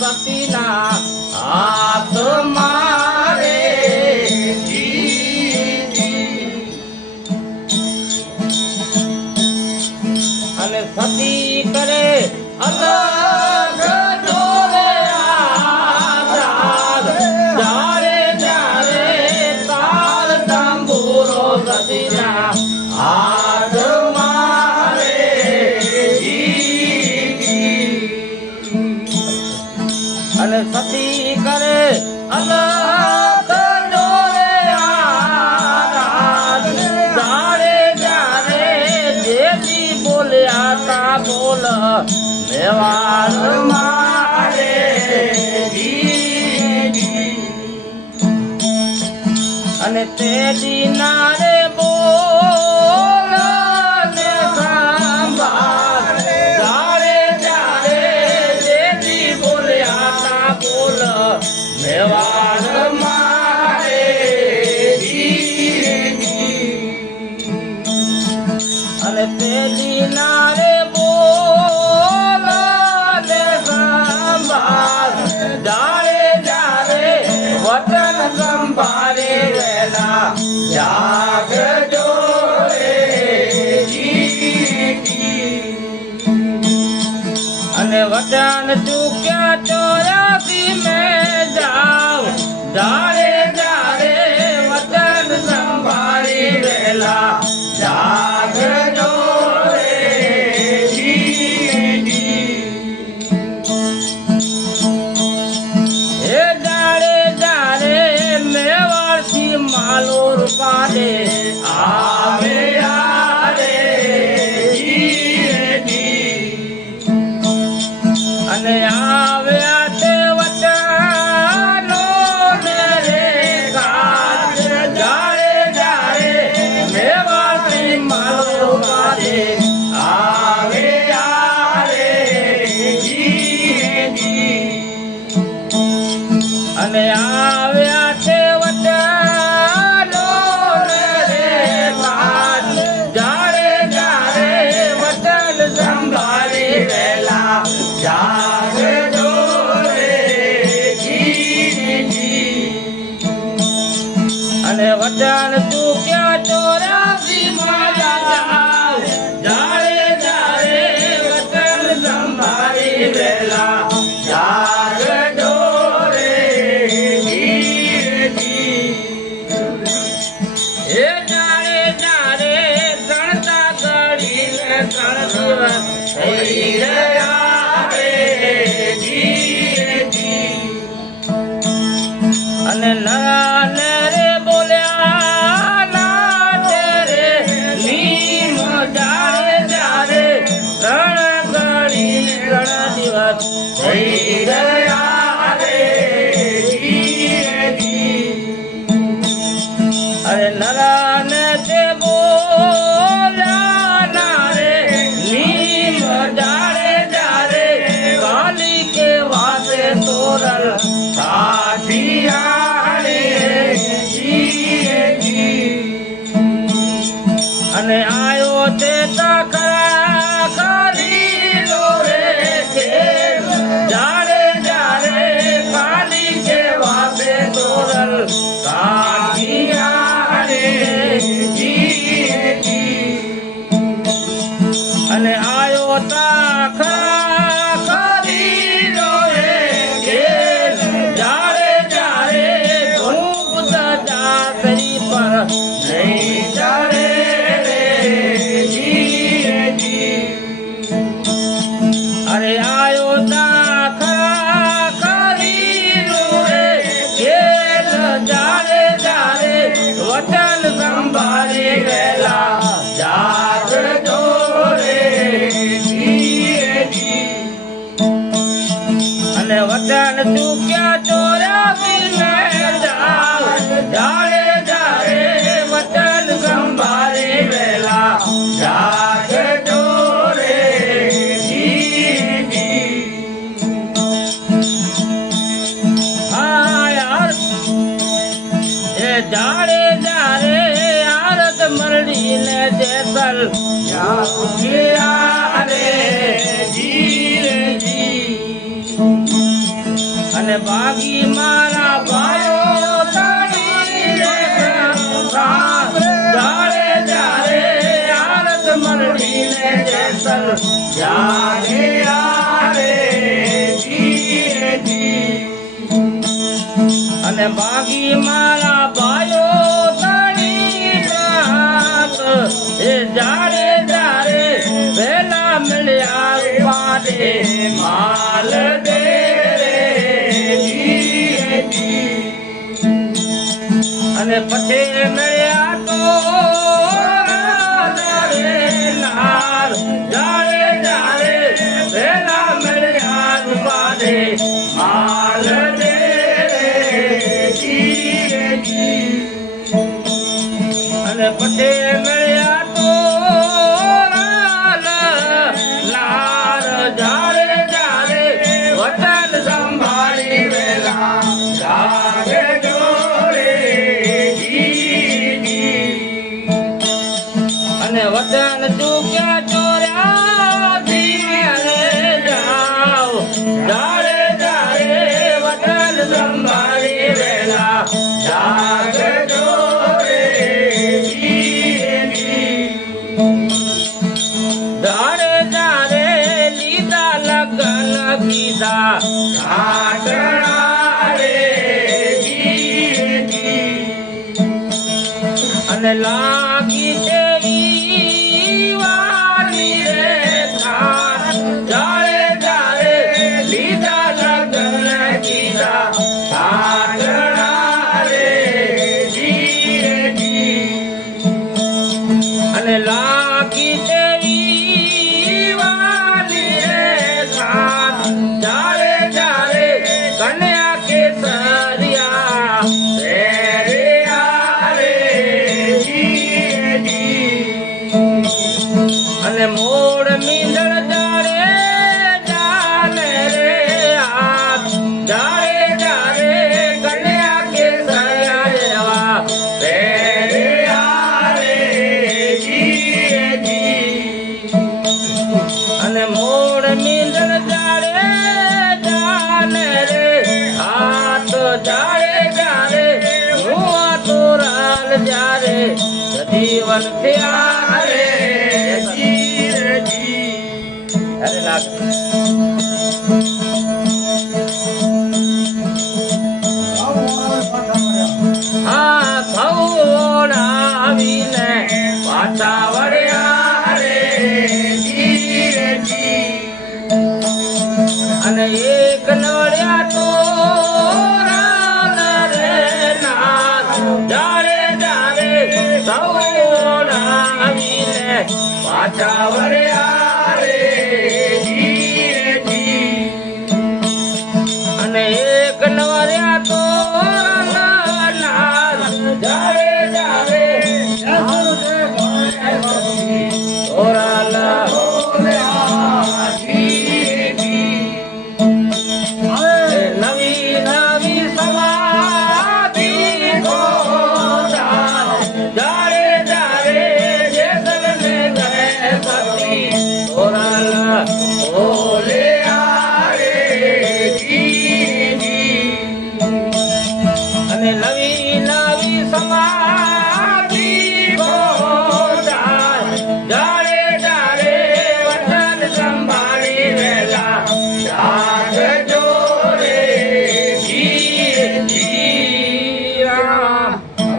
સતીના હાથ મારે અને સતી કરે અલગ જોરે આધાર જારે જારે તાલ તંબુરો સતીના હાથ મારે અને સતી કરે અલગ જોરે આધાર જારે જારે જેથી બોલ્યા તા બોલ મેવાડ મારે અને તે દિનારે બોલ ને સંભાળ જારે જારે જેથી બોલ્યા તા બોલ મેવાડ મારે અને તે દિનારે બોલ ને સંભાળ જારે જારે વતન સંભાળે વેલા જાગજો રે અને વતન ચૂક્યા 84 મેં જાવ જારે જારે વતન સંભાળી વેલા જાગજો રે હે જારે જારે મેવાડથી માલો રૂપાડે આવે યારે અને આવ્યા તે વતનો ને રે કાજ જારે જારે મેવાડથી માલો રૂપાડે આવે યારે અને આવ્યા તે વતનો રે કાજ જારે જારે વતન સંભાળી વેલા જાગજો રે અને વતન ચૂક્યા 84 માં જાવ જારે જારે વતન સંભાળી વેલા જાગજો રે હે જારે જારે ગણતા ઘડીને 3 દિવસ થઈ ગયા રે અને નાને રે બોલ્યા નાચે રે નીમ જારે જારે 3 ઘડી 3 દિવસ થઈ ગયા રે અરે નરાને તે બોલ્યા ના રે નીમ જારે જારે કાલી કે વાસે તોરલ સાઠિયા રે અને આયો તે તકરા કરી લો રે જારે જારે કાલી કે વાસે તોરલ સાઠિયા રે અને આયો તાખરા કરી લો રે જારે જારે ધૂપ દા કરી પર નહીં જારે રે અરે આયો તાખરા કરી લો રે જારે જારે વતન સંભાળે વેલા જાગજો રે અને વતન ચૂક્યા 84 મેં જાવ જારે જારે વતન સંભાળે વેલા જાગજો રે હા યાર એ જારે જારે આરત મરડીને જેસલ રે જી અને ભાગી મારા ભાઈઓ તારી રે સંસાર જારે જારે આરત મરડીને જેસલ જારે આરે જી અને ભાગી મારા ભાઈઓ તારી રાત એ જારે જારે વેલા મળ્યા રૂપાડે માલ દે અને પછી મળ્યા તો નાર જારે જારે વેલા મળ્યા રૂપાડે માલ દે અને પછી મળ્યા તો લાર જારે જારે વતન સંભાળી વેલા જાગે જોડે અને વતન ચૂક્યા ચોર્યા ધીમે જાઓ જારે જારે વતન સંભાળી વેલા જાગે જોડે જારે જારે લીધા લગન કીધા કાટણા રે અને લાગી તેરી વાલી રે થાન જારે જારે લીધા લગન કીધા કાટણા રે અને લાગી તેરી વાલી રે થાન જારે જારે કન્યા કેસરિયા રે અને મોડ મીંદળ જારે જાને રે હાથ જારે જારે કન્યા કેસરિયા રેવા અને મોડ મીંદળ જારે જાને રે હાથ જારે જારે મુઆ તોરાલ જારે જીવન ત્યારે અરે લાગ હા ખવડાવીને પાછા વળ્યા રે અને એક નડ્યા તો રે નાથ જારે જારે ખવડાવીને પાછા વળ્યા રે